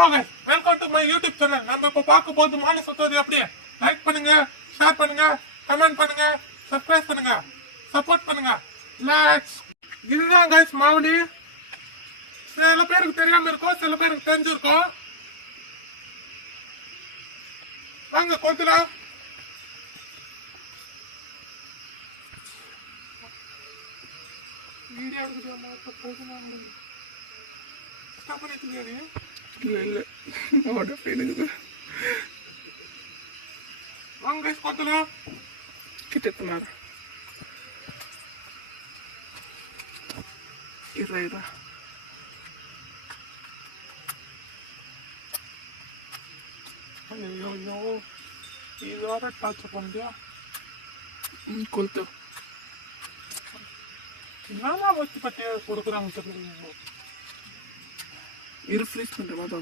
Welcome to my YouTube channel. நம்ம இப்ப பார்க்க போது மாலை சுத்தது அப்படியே. லைக் பண்ணுங்க, ஷேர் பண்ணுங்க, கமெண்ட் பண்ணுங்க, சப்ஸ்கிரைப் பண்ணுங்க, சப்போர்ட் பண்ணுங்க. லெட்ஸ் இதுதான் கைஸ் மாவடி. சில பேருக்கு தெரியாம இருக்கும், சில பேருக்கு தெரிஞ்சிருக்கும். வாங்க கொத்துலாம். வீடியோ எடுத்துட்டு ஸ்டாப் பண்ணிட்டு இல்ல எடுக்குது. வாங்க கைஸ் கொத்துலாம். கிட்ட இரு ஐயோ இதோட டார்ச் பண்ணியா கொளுத்து என்னமா வச்சு பட்டியா கொடுக்குறாங்க. இரு ஃப்ரீஸ் பண்ணுற